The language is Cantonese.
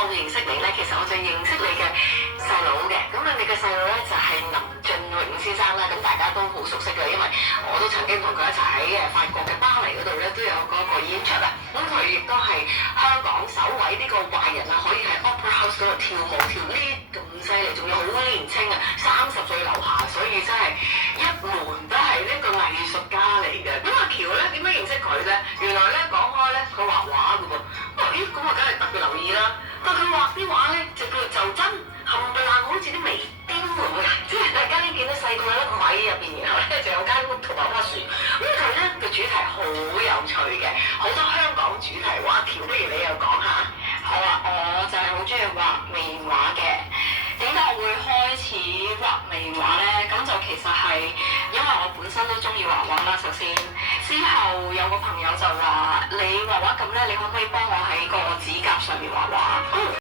我認識你咧，其實我就認識你嘅細佬嘅。咁啊，你嘅細佬咧就係林俊榮先生啦。咁大家都好熟悉嘅，因為我都曾經同佢一齊喺法國嘅巴黎嗰度咧都有嗰個演出啊。咁佢亦都係香港首位呢個華人啊，可以喺 Opera House 嗰度跳舞跳呢咁犀利，仲要好年青啊，30歲樓下，所以真係一門都係呢個藝術家嚟嘅。咁阿喬咧點樣認識佢咧？原來咧講開咧，佢畫畫嘅喎。咦，咁我梗係特別留意啦。但佢畫啲畫咧就叫做就真，冚唪唥好似啲微雕咁嘅，即係大家呢見到細個一粒米入邊，然後咧就有間屋同埋棵樹。咁佢咧個主題好有趣嘅，好多香港主題畫。喬，不如你又講下。好啊，我就係好中意畫眉畫嘅。點解我會開始畫眉畫咧？咁就其實係因為我本身都中意畫畫啦。首先，之後有個朋友就話：你畫畫咁咧，你可唔可以幫我喺個指甲上面畫畫？